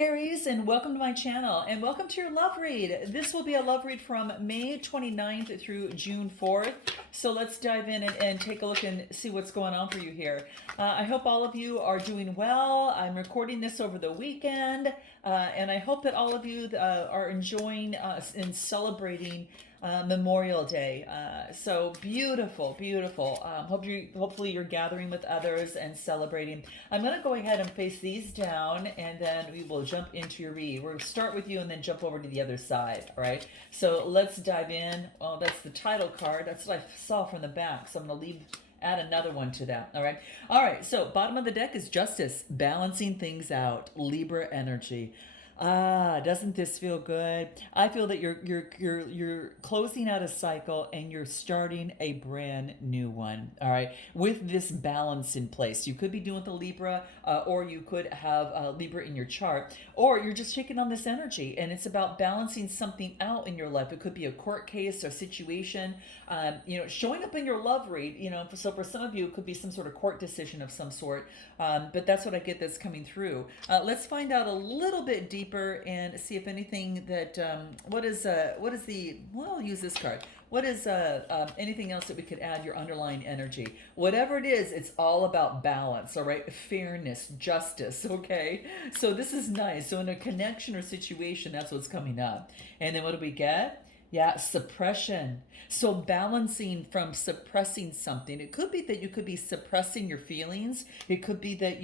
Aries, and welcome to my channel and welcome to your love read. This will be a love read from May 29th through June 4th. So let's dive in and take a look and see what's going on for you here. I hope all of you are doing well. I'm recording this over the weekend, and I hope that all of you are enjoying and celebrating Memorial Day. So beautiful, beautiful. Hopefully you're gathering with others and celebrating. I'm going to go ahead and face these down, and then we will jump into your read. We're going to start with you and then jump over to the other side. All right. So let's dive in. Oh, that's the title card. That's what I saw from the back. So I'm going to add another one to that. All right, so bottom of the deck is Justice, balancing things out, Libra energy. Doesn't this feel good? I feel that you're closing out a cycle and you're starting a brand new one. All right, with this balance in place. You could be doing the Libra, or you could have Libra in your chart, or you're just taking on this energy, and it's about balancing something out in your life. It could be a court case or situation, showing up in your love read. So for some of you, it could be some sort of court decision of some sort. But that's what I get that's coming through. Let's find out a little bit deeper and see if anything that what is the well, I'll use this card. What is anything else that we could add your underlying energy? Whatever it is, it's all about balance, all right? Fairness, justice, okay? So this is nice. So in a connection or situation, that's what's coming up. And then what do we get? Yeah, suppression. So balancing from suppressing something. It could be that you could be suppressing your feelings. It could be that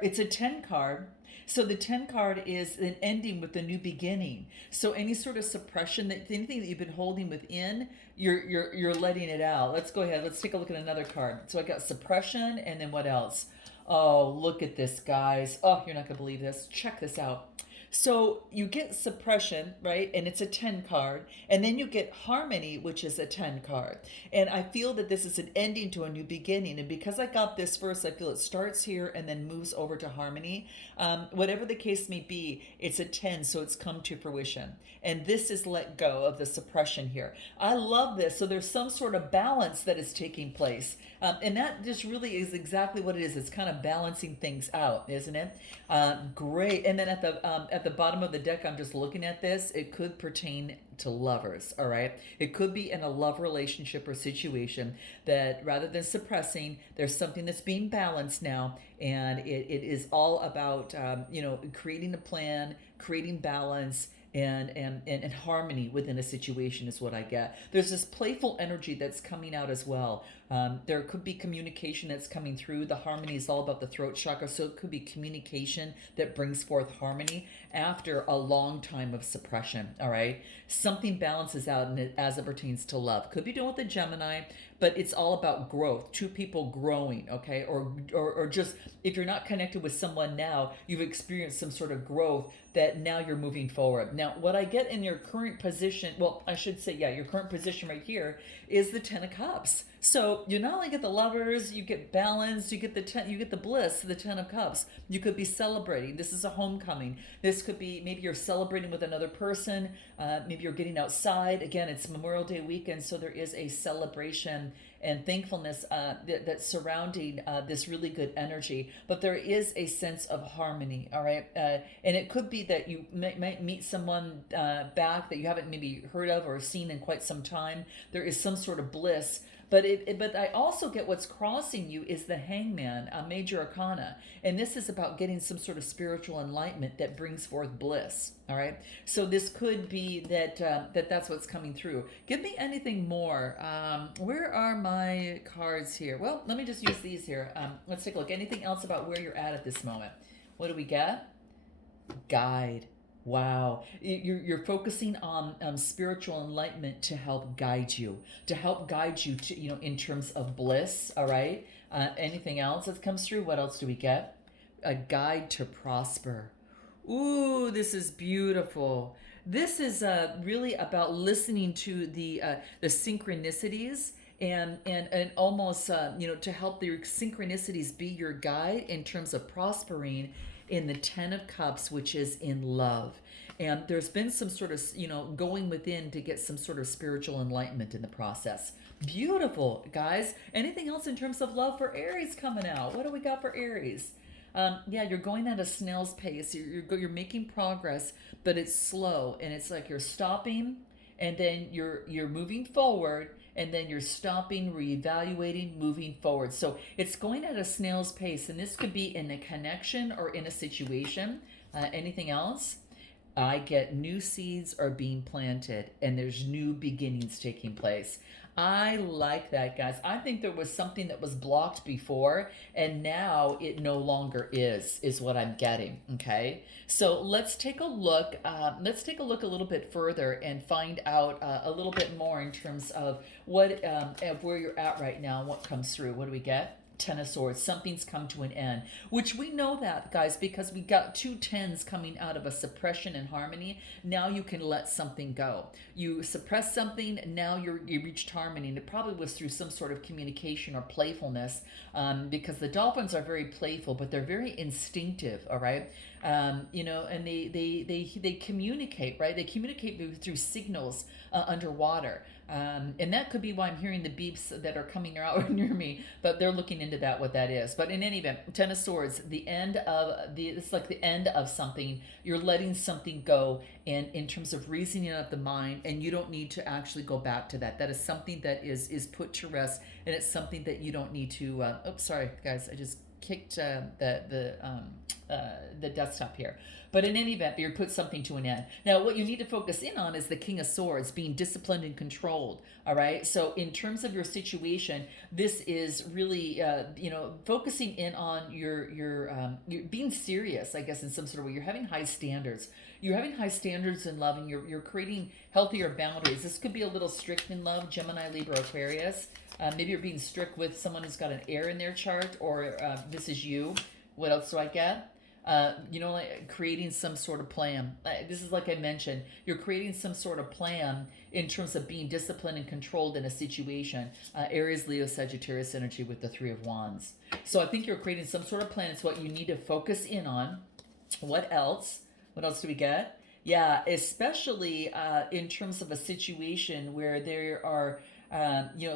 it's a 10 card. So the 10 card is an ending with a new beginning. So any sort of suppression, anything that you've been holding within, you're letting it out. Let's go ahead. Let's take a look at another card. So I got suppression, and then what else? Oh, look at this, guys. Oh, you're not going to believe this. Check this out. So you get suppression, right? And it's a 10 card. And then you get harmony, which is a 10 card. And I feel that this is an ending to a new beginning. And because I got this first, I feel it starts here and then moves over to harmony. Whatever the case may be, it's a 10, so it's come to fruition. And this is let go of the suppression here. I love this. So there's some sort of balance that is taking place. And that just really is exactly what it is. It's kind of balancing things out, isn't it? Great. And then at the bottom of the deck, I'm just looking at this. It could pertain to lovers. All right. It could be in a love relationship or situation that rather than suppressing, there's something that's being balanced now, and it is all about creating a plan, creating balance, and harmony within a situation is what I get. There's this playful energy that's coming out as well. There could be communication that's coming through. The harmony is all about the throat chakra, so it could be communication that brings forth harmony after a long time of suppression. All right, something balances out as it pertains to love. Could be doing with the Gemini, but it's all about growth. Two people growing, okay, or just if you're not connected with someone now, you've experienced some sort of growth that now you're moving forward. Now, what I get in your current position, well, I should say, yeah, your current position right here is the 10 of Cups. So you not only get the lovers, you get balance, you get you get the bliss, the 10 of Cups. You could be celebrating. This is a homecoming. This could be maybe you're celebrating with another person. Maybe you're getting outside. Again, it's Memorial Day weekend, so there is a celebration and thankfulness that's surrounding this really good energy. But there is a sense of harmony, all right? And it could be that you might meet someone back that you haven't maybe heard of or seen in quite some time. There is some sort of bliss. But I also get what's crossing you is the Hangman, a major arcana, and this is about getting some sort of spiritual enlightenment that brings forth bliss. All right, so this could be that's what's coming through. Give me anything more. Where are my cards here? Well, let me just use these here. Let's take a look. Anything else about where you're at this moment? What do we get? Guide. Wow. You're focusing on spiritual enlightenment to help guide you, to, in terms of bliss. All right. Anything else that comes through? What else do we get? A guide to prosper. Ooh, this is beautiful. This is really about listening to the synchronicities and almost to help your synchronicities be your guide in terms of prospering in the 10 of Cups, which is in love. And there's been some sort of going within to get some sort of spiritual enlightenment in the process. Beautiful, guys. Anything else in terms of love for Aries coming out? What do we got for Aries? Yeah, you're going at a snail's pace. You're making progress, but it's slow, and it's like you're stopping, and then you're moving forward, and then you're stopping, reevaluating, moving forward. So it's going at a snail's pace, and this could be in a connection or in a situation. Anything else? I get new seeds are being planted and there's new beginnings taking place. I like that, guys. I think there was something that was blocked before and now it no longer is what I'm getting. Okay. So let's take a look. Let's take a look a little bit further and find out a little bit more in terms of what, of where you're at right now and what comes through. What do we get? Ten of Swords, something's come to an end, which we know that, guys, because we got two tens coming out of a suppression and harmony. Now you can let something go. You suppress something, now you reached harmony, and it probably was through some sort of communication or playfulness, because the dolphins are very playful, but they're very instinctive. All right, you know, and they communicate, right? They communicate through signals underwater. And that could be why I'm hearing the beeps that are coming out near me, but they're looking into that, what that is. But in any event, Ten of Swords, it's like the end of something. You're letting something go, and in terms of reasoning of the mind, and you don't need to actually go back to that. That is something that is put to rest, and it's something that you don't need to. Oops, sorry, guys, I just kicked the desktop here. But in any event, you put something to an end. Now, what you need to focus in on is the King of Swords, being disciplined and controlled. All right. So, in terms of your situation, this is really, focusing in on your being serious. I guess in some sort of way, you're having high standards. You're having high standards in love, and you're creating healthier boundaries. This could be a little strict in love, Gemini, Libra, Aquarius. Maybe you're being strict with someone who's got an air in their chart, or this is you. What else do I get? Like creating some sort of plan. This is like I mentioned, you're creating some sort of plan in terms of being disciplined and controlled in a situation. Aries, Leo, Sagittarius energy with the Three of Wands. So I think you're creating some sort of plan. It's what you need to focus in on. What else? What else do we get? Yeah, especially in terms of a situation where there are,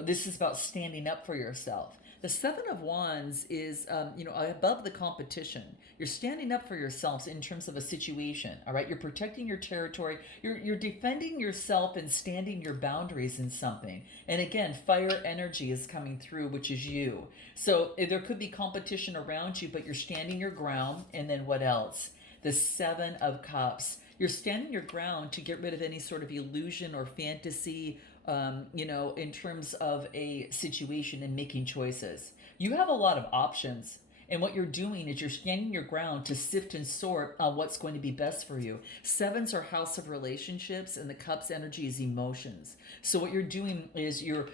this is about standing up for yourself. The Seven of Wands is, above the competition. You're standing up for yourselves in terms of a situation. All right, you're protecting your territory. You're defending yourself and standing your boundaries in something. And again, fire energy is coming through, which is you. So there could be competition around you, but you're standing your ground. And then what else? The Seven of Cups. You're standing your ground to get rid of any sort of illusion or fantasy, in terms of a situation and making choices. You have a lot of options. And what you're doing is you're standing your ground to sift and sort on what's going to be best for you. Sevens are house of relationships, and the cups energy is emotions. So what you're doing is you've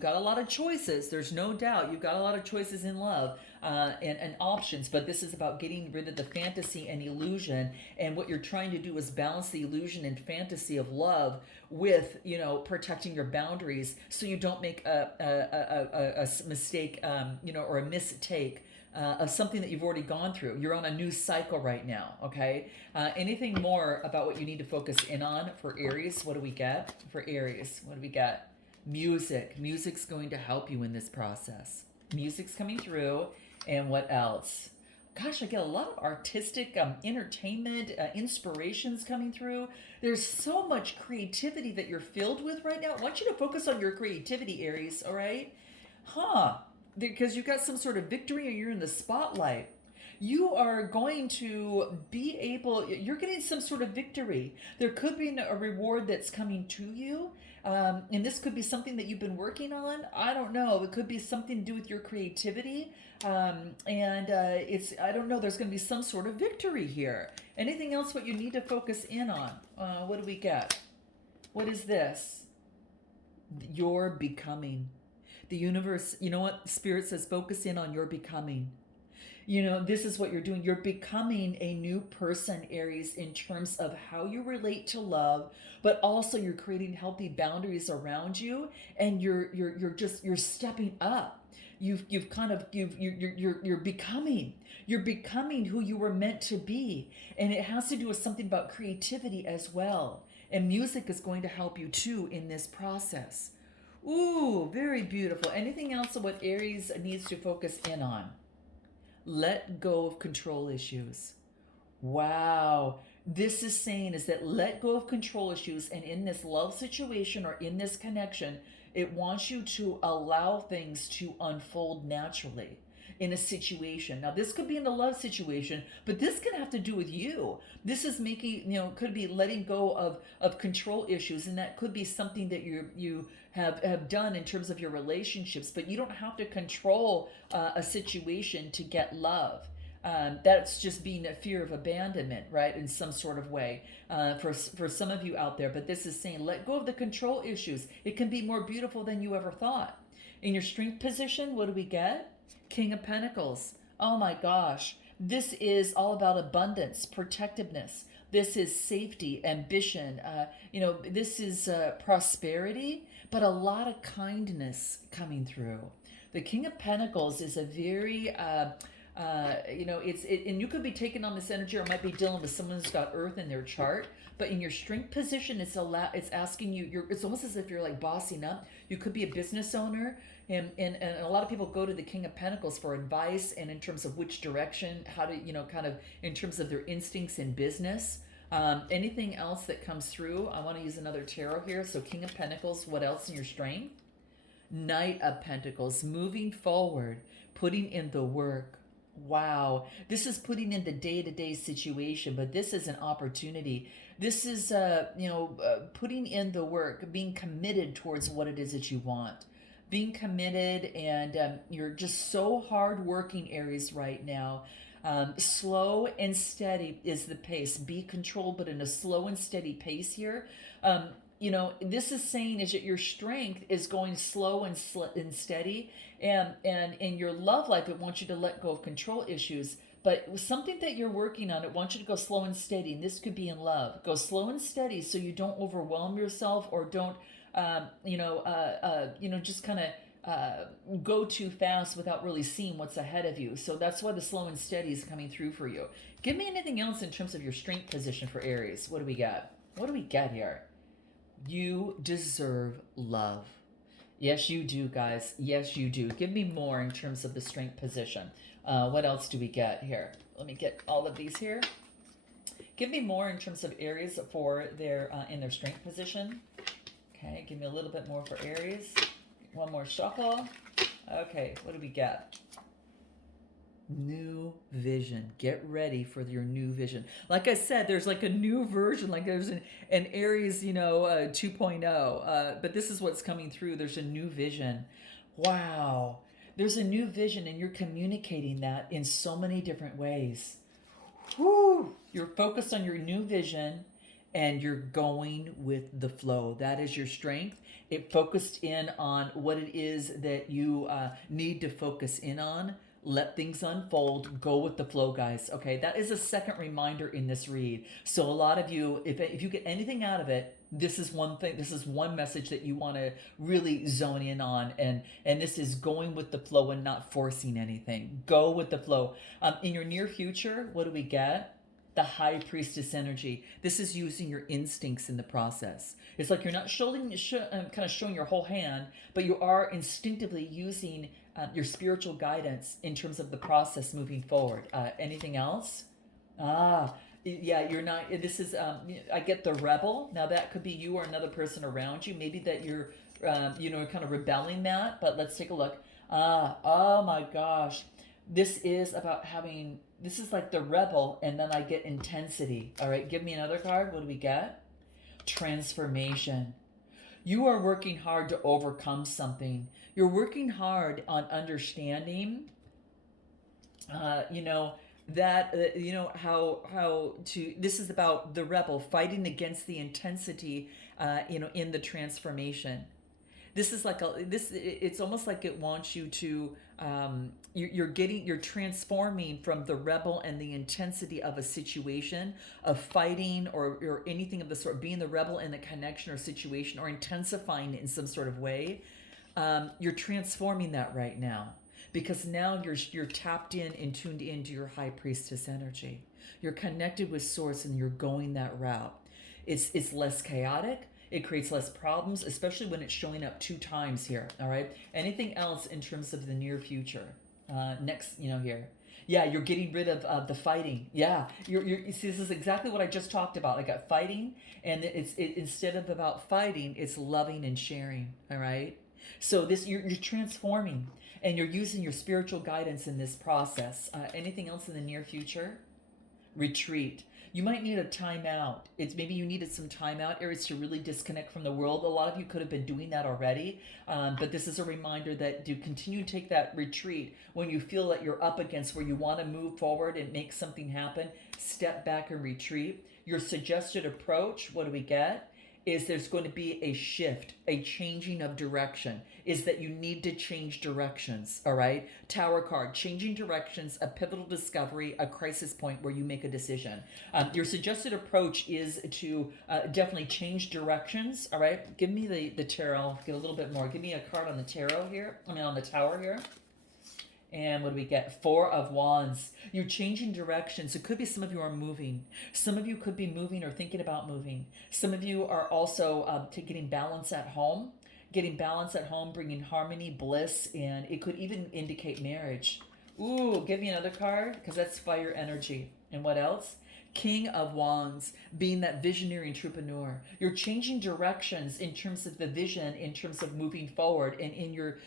got a lot of choices. There's no doubt you've got a lot of choices in love and options. But this is about getting rid of the fantasy and illusion. And what you're trying to do is balance the illusion and fantasy of love with protecting your boundaries, so you don't make a mistake, or a mistake. Of something that you've already gone through. You're on a new cycle right now, okay? Anything more about what you need to focus in on for Aries? What do we get for Aries? What do we get? Music. Music's going to help you in this process. Music's coming through. And what else? Gosh, I get a lot of artistic entertainment, inspirations coming through. There's so much creativity that you're filled with right now. I want you to focus on your creativity, Aries, all right? Because you've got some sort of victory, or you're in the spotlight. You are going to be able, you're getting some sort of victory. There could be a reward that's coming to you. And this could be something that you've been working on. I don't know. It could be something to do with your creativity. I don't know, there's going to be some sort of victory here. Anything else what you need to focus in on? What do we get? What is this? You're becoming. The universe, you know what? Spirit says focus in on your becoming. This is what you're doing. You're becoming a new person, Aries, in terms of how you relate to love, but also you're creating healthy boundaries around you, and you're stepping up. You're becoming who you were meant to be, and it has to do with something about creativity as well. And music is going to help you too in this process. Ooh, very beautiful. Anything else of what Aries needs to focus in on? let go of control issues. Wow. This is saying is that let go of control issues, and in this love situation or in this connection, it wants you to allow things to unfold naturally in a situation. Now this could be in the love situation, but this can have to do with you. This is making, could be letting go of control issues, and that could be something that you have done in terms of your relationships, but you don't have to control a situation to get love. That's just being a fear of abandonment, right? In some sort of way, for some of you out there. But this is saying, let go of the control issues. It can be more beautiful than you ever thought. In your strength position, what do we get? King of Pentacles. Oh my gosh. This is all about abundance, protectiveness. This is safety, ambition. This is prosperity, but a lot of kindness coming through. The King of Pentacles is a very and you could be taking on this energy, or might be dealing with someone who's got Earth in their chart. But in your strength position, it's asking you. It's almost as if you're like bossing up. You could be a business owner, and a lot of people go to the King of Pentacles for advice, and in terms of which direction, how to kind of in terms of their instincts in business. Anything else that comes through? I want to use another tarot here. So King of Pentacles. What else in your strength? Knight of Pentacles. Moving forward, putting in the work. Wow. This is putting in the day-to-day situation, but this is an opportunity. This is, putting in the work, being committed towards what it is that you want. Being committed, and you're just so hardworking, Aries, right now. Slow and steady is the pace. Be controlled, but in a slow and steady pace here. This is saying is that your strength is going slow and steady, and in your love life, it wants you to let go of control issues. But something that you're working on, it wants you to go slow and steady. And this could be in love. Go slow and steady so you don't overwhelm yourself, or don't, just kind of go too fast without really seeing what's ahead of you. So that's why the slow and steady is coming through for you. Give me anything else in terms of your strength position for Aries. What do we got? What do we got here? You deserve love. Yes, you do, guys. Yes, you do. Give me more in terms of the strength position. What else do we get here? Let me get all of these here. Give me more in terms of Aries for their in their strength position. Okay, give me a little bit more for Aries. One more shuffle. Okay, what do we get? New vision. Get ready for your new vision. Like I said, there's like a new version, like there's an Aries 2.0, but this is what's coming through. There's a new vision. Wow. There's a new vision, and you're communicating that in so many different ways. Woo! You're focused on your new vision, and you're going with the flow. That is your strength. It focused in on what it is that you need to focus in on. Let things unfold. Go with the flow, guys. Okay, that is a second reminder in this read. So a lot of you, if you get anything out of it, this is one thing. This is one message that you want to really zone in on, and this is going with the flow and not forcing anything. Go with the flow. In your near future, what do we get? The High Priestess energy. This is using your instincts in the process. It's like you're not showing your whole hand, but you are instinctively using your spiritual guidance in terms of the process moving forward. Anything else? Yeah, you're not. This is. I get the rebel. Now that could be you or another person around you. Maybe that you're, kind of rebelling that. But let's take a look. Oh my gosh, this is about having. This is like the rebel, and then I get intensity. All right, give me another card. What do we get? Transformation. You are working hard to overcome something. You're working hard on understanding, how to, this is about the rebel fighting against the intensity, in the transformation. This is like it's almost like it wants you to, you're transforming from the rebel and the intensity of a situation of fighting, or anything of the sort, being the rebel in a connection or situation, or intensifying it in some sort of way. You're transforming that right now, because now you're tapped in and tuned into your High Priestess energy. You're connected with Source, and you're going that route. It's less chaotic. It creates less problems, especially when it's showing up 2 times here. All right. Anything else in terms of the near future? Next, here. Yeah, you're getting rid of the fighting. Yeah, you see, this is exactly what I just talked about. I got fighting, and instead of about fighting, it's loving and sharing. All right. So this you're transforming, and you're using your spiritual guidance in this process. Anything else in the near future? Retreat. You might need a timeout. It's maybe you needed some timeout, Aries, to really disconnect from the world. A lot of you could have been doing that already, but this is a reminder that to continue to take that retreat when you feel that you're up against where you want to move forward and make something happen. Step back and retreat. Your suggested approach. What do we get? Is there's going to be a shift, a changing of direction, is that you need to change directions, all right? Tower card, changing directions, a pivotal discovery, a crisis point where you make a decision. Your suggested approach is to definitely change directions, all right? Give me the tarot, get a little bit more. Give me a card on the tarot here, on the tower here. And what do we get? Four of Wands. You're changing directions. It could be some of you are moving. Some of you could be moving or thinking about moving. Some of you are also getting balance at home. Getting balance at home, bringing harmony, bliss, and it could even indicate marriage. Ooh, give me another card because that's fire energy. And what else? King of Wands, being that visionary entrepreneur. You're changing directions in terms of the vision, in terms of moving forward, and in your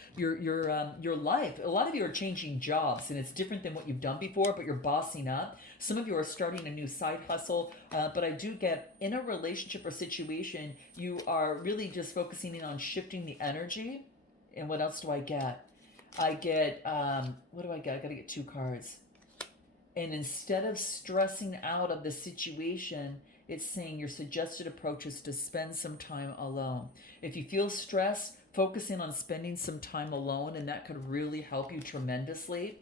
life. A lot of you are changing jobs, and it's different than what you've done before. But you're bossing up. Some of you are starting a new side hustle. But I do get in a relationship or situation, you are really just focusing in on shifting the energy. And what else do I get? I get what do I get? I got to get two cards. And instead of stressing out of the situation, it's saying your suggested approach is to spend some time alone. If you feel stressed, focus in on spending some time alone, and that could really help you tremendously.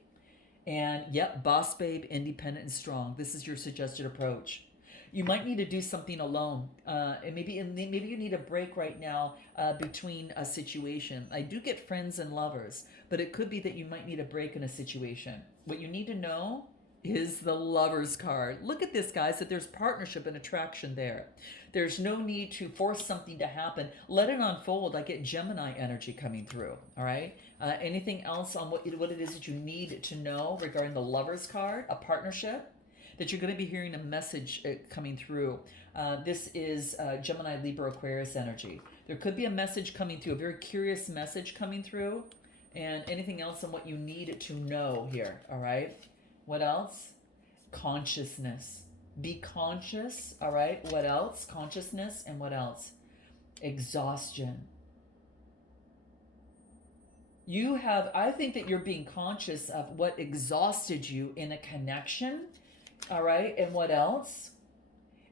And yep, boss babe, independent and strong. This is your suggested approach. You might need to do something alone, and maybe you need a break right now between a situation. I do get friends and lovers, but it could be that you might need a break in a situation. What you need to know is the Lover's card. Look at this, guys, that there's partnership and attraction there. There's no need to force something to happen. Let it unfold. I get Gemini energy coming through, all right? Anything else on what it is that you need to know regarding the Lover's card, a partnership? That you're going to be hearing a message coming through. This is Gemini, Libra, Aquarius energy. There could be a message coming through, a very curious message coming through. And anything else on what you need to know here, all right? What else? Consciousness. Be conscious, all right? What else? Consciousness, and what else? Exhaustion. I think that you're being conscious of what exhausted you in a connection, all right? And what else?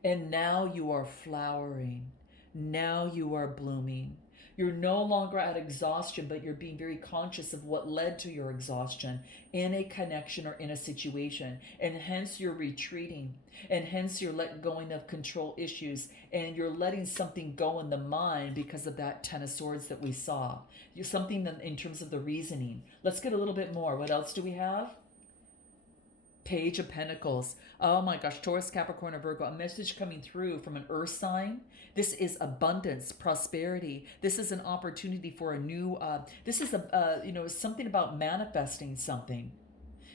And now you are flowering. Now you are blooming. You're no longer at exhaustion, but you're being very conscious of what led to your exhaustion in a connection or in a situation. And hence you're retreating. And hence you're letting go of control issues. And you're letting something go in the mind because of that Ten of Swords that we saw. Something in terms of the reasoning. Let's get a little bit more. What else do we have? Page of Pentacles. Oh my gosh, Taurus, Capricorn, or Virgo. A message coming through from an earth sign. This is abundance, prosperity. This is an opportunity for a new, this is something about manifesting something.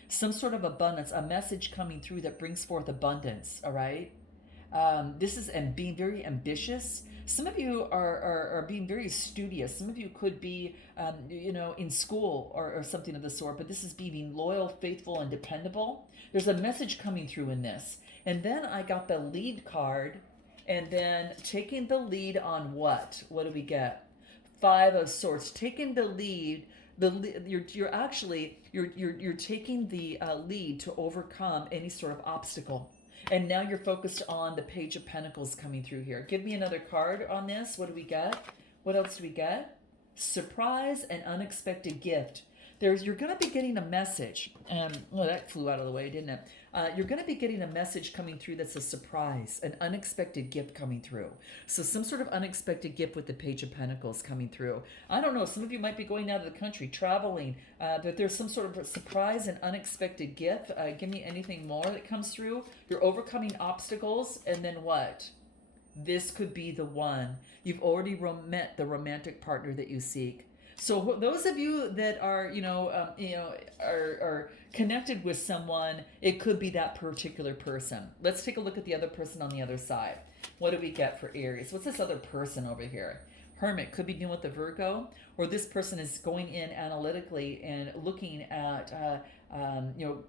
Some sort of abundance, a message coming through that brings forth abundance, all right? This is being very ambitious. Some of you are being very studious. Some of you could be, in school or something of the sort, but this is being loyal, faithful, and dependable. There's a message coming through in this. And then I got the lead card, and then taking the lead on what? What do we get? Five of Swords. Taking the lead. You're taking the lead to overcome any sort of obstacle. And now you're focused on the Page of Pentacles coming through here. Give me another card on this. What do we get? What else do we get? Surprise and unexpected gift. You're going to be getting a message. That flew out of the way, didn't it? You're going to be getting a message coming through that's a surprise, an unexpected gift coming through. So some sort of unexpected gift with the Page of Pentacles coming through. I don't know. Some of you might be going out of the country, traveling, but there's some sort of surprise and unexpected gift. Give me anything more that comes through. You're overcoming obstacles, and then what? This could be the one. You've already met the romantic partner that you seek. So those of you that are, are connected with someone, it could be that particular person. Let's take a look at the other person on the other side. What do we get for Aries? What's this other person over here? Hermit could be dealing with the Virgo, or this person is going in analytically and looking at,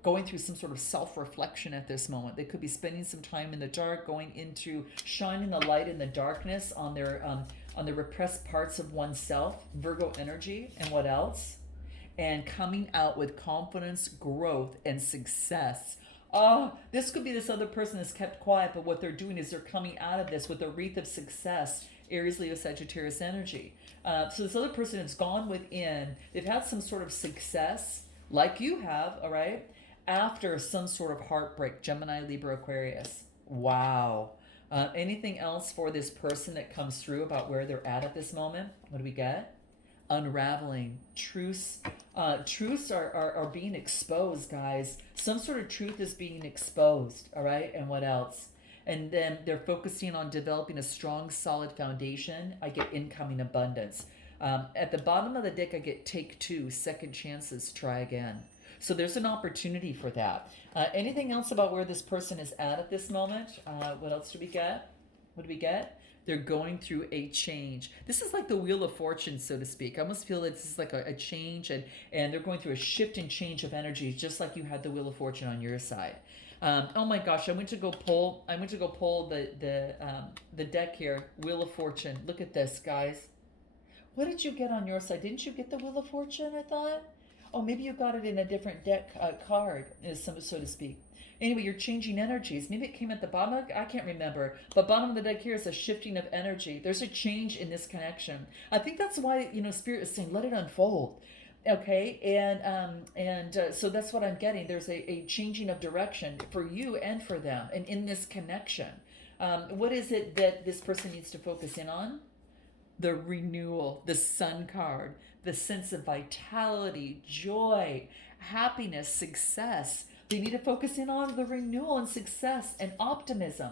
going through some sort of self-reflection at this moment. They could be spending some time in the dark, going into shining the light in the darkness on the repressed parts of oneself, Virgo energy, and what else? And coming out with confidence, growth, and success. Oh, this could be this other person that's kept quiet, but what they're doing is they're coming out of this with a wreath of success, Aries, Leo, Sagittarius energy. So this other person has gone within, they've had some sort of success, like you have, all right, after some sort of heartbreak, Gemini, Libra, Aquarius. Wow. Anything else for this person that comes through about where they're at this moment? What do we get? Unraveling. Truths are being exposed, guys. Some sort of truth is being exposed, all right? And what else? And then they're focusing on developing a strong, solid foundation. I get incoming abundance. At the bottom of the deck, I get take two, second chances, try again. So there's an opportunity for that. Anything else about where this person is at this moment? What else do we get? What do we get? They're going through a change. This is like the Wheel of Fortune, so to speak. I almost feel that this is like a change, and they're going through a shift and change of energy, just like you had the Wheel of Fortune on your side. Oh my gosh, I went to go pull the deck here, Wheel of Fortune. Look at this, guys. What did you get on your side? Didn't you get the Wheel of Fortune, I thought? Oh, maybe you got it in a different deck card, so to speak. Anyway, you're changing energies. Maybe it came at the bottom. I can't remember. But bottom of the deck here is a shifting of energy. There's a change in this connection. I think that's why, Spirit is saying, let it unfold. Okay, and so that's what I'm getting. There's a changing of direction for you and for them, and in this connection. What is it that this person needs to focus in on? The renewal, the Sun card, the sense of vitality, joy, happiness, success. They need to focus in on the renewal and success and optimism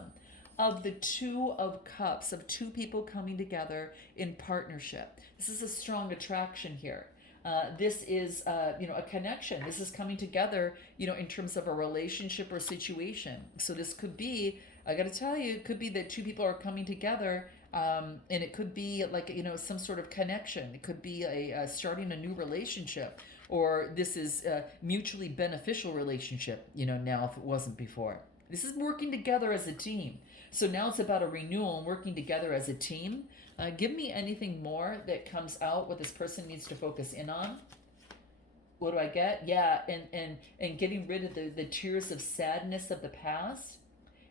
of the Two of Cups, of two people coming together in partnership. This is a strong attraction here. This is, a connection. This is coming together, in terms of a relationship or situation. So this could be, I got to tell you, it could be that two people are coming together, and it could be like, some sort of connection. It could be starting a new relationship, or this is a mutually beneficial relationship, now if it wasn't before. This is working together as a team. So now it's about a renewal and working together as a team. Give me anything more that comes out what this person needs to focus in on. What do I get? Yeah, and getting rid of the tears of sadness of the past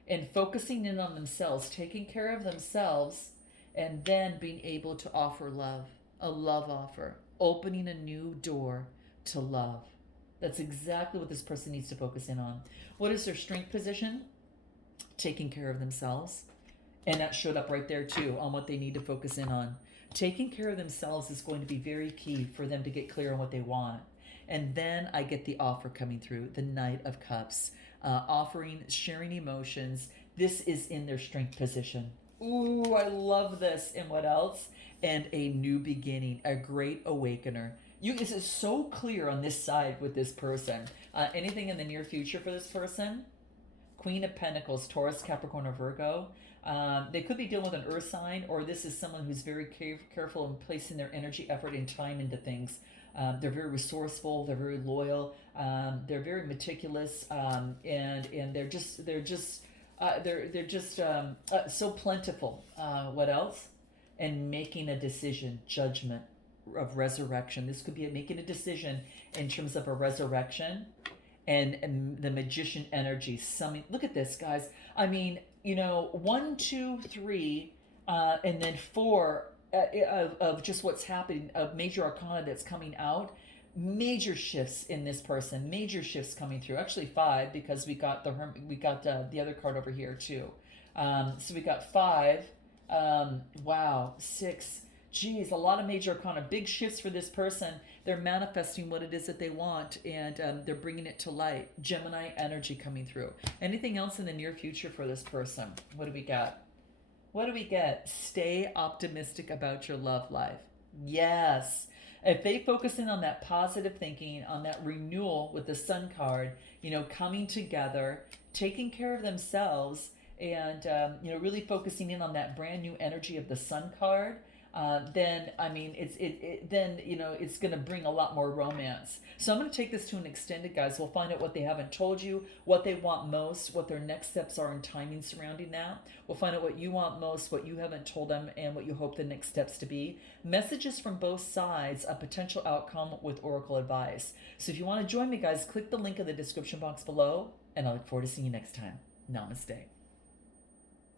and focusing in on themselves, taking care of themselves, and then being able to offer love, a love offer, opening a new door to love. That's exactly what this person needs to focus in on. What is their strength position? Taking care of themselves. And that showed up right there too on what they need to focus in on. Taking care of themselves is going to be very key for them to get clear on what they want. And then I get the offer coming through, the Knight of Cups, offering, sharing emotions. This is in their strength position. Ooh, I love this. And what else? And a new beginning, a great awakener. This is so clear on this side with this person. Anything in the near future for this person? Queen of Pentacles, Taurus, Capricorn, or Virgo. They could be dealing with an earth sign, or this is someone who's very careful in placing their energy, effort, and time into things. They're very resourceful. They're very loyal. They're very meticulous, and they're just so plentiful. What else? And making a decision, judgment of resurrection. This could be making a decision in terms of a resurrection. And the magician energy. Look at this, guys. I mean, 1, 2, 3, and then 4 of just what's happening, of major arcana that's coming out. Major shifts in this person. Major shifts coming through. Actually 5, because we got the other card over here too. So we got 5. Wow, 6. Geez, a lot of major arcana, big shifts for this person. They're manifesting what it is that they want, and they're bringing it to light. Gemini energy coming through. Anything else in the near future for this person? What do we got? What do we get? Stay optimistic about your love life. Yes. If they focus in on that positive thinking, on that renewal with the Sun card, coming together, taking care of themselves, and really focusing in on that brand new energy of the Sun card, then I mean it's going to bring a lot more romance. So I'm going to take this to an extended, guys. We'll find out what they haven't told you, what they want most, what their next steps are, and timing surrounding that. We'll find out what you want most, what you haven't told them, and what you hope the next steps to be. Messages from both sides, a potential outcome with oracle advice. So if you want to join me, guys, click the link in the description box below, and I look forward to seeing you next time. Namaste.